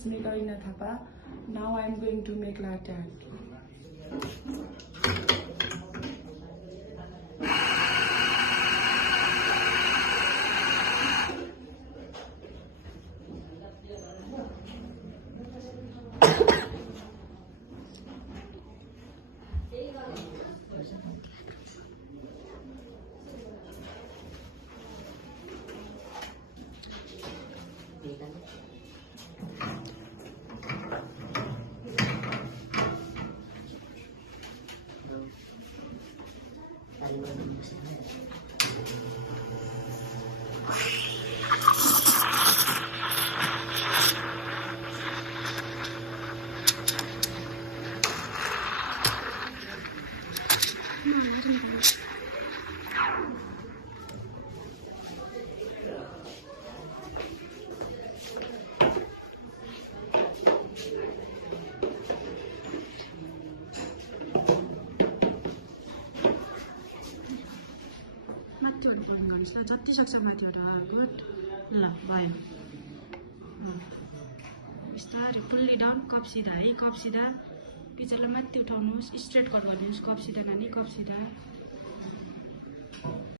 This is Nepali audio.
it's me Karina Thapa. Now I'm going to make latte art. जति सक्छ माथिबाट गुड ल भयो बिस्तारै फुल्ली डाउन कप सिधा है कप सिधा पिचरलाई माथि उठाउनुहोस् स्ट्रेट कट गर्नुहोस् कप सिधा नानी कप सिधा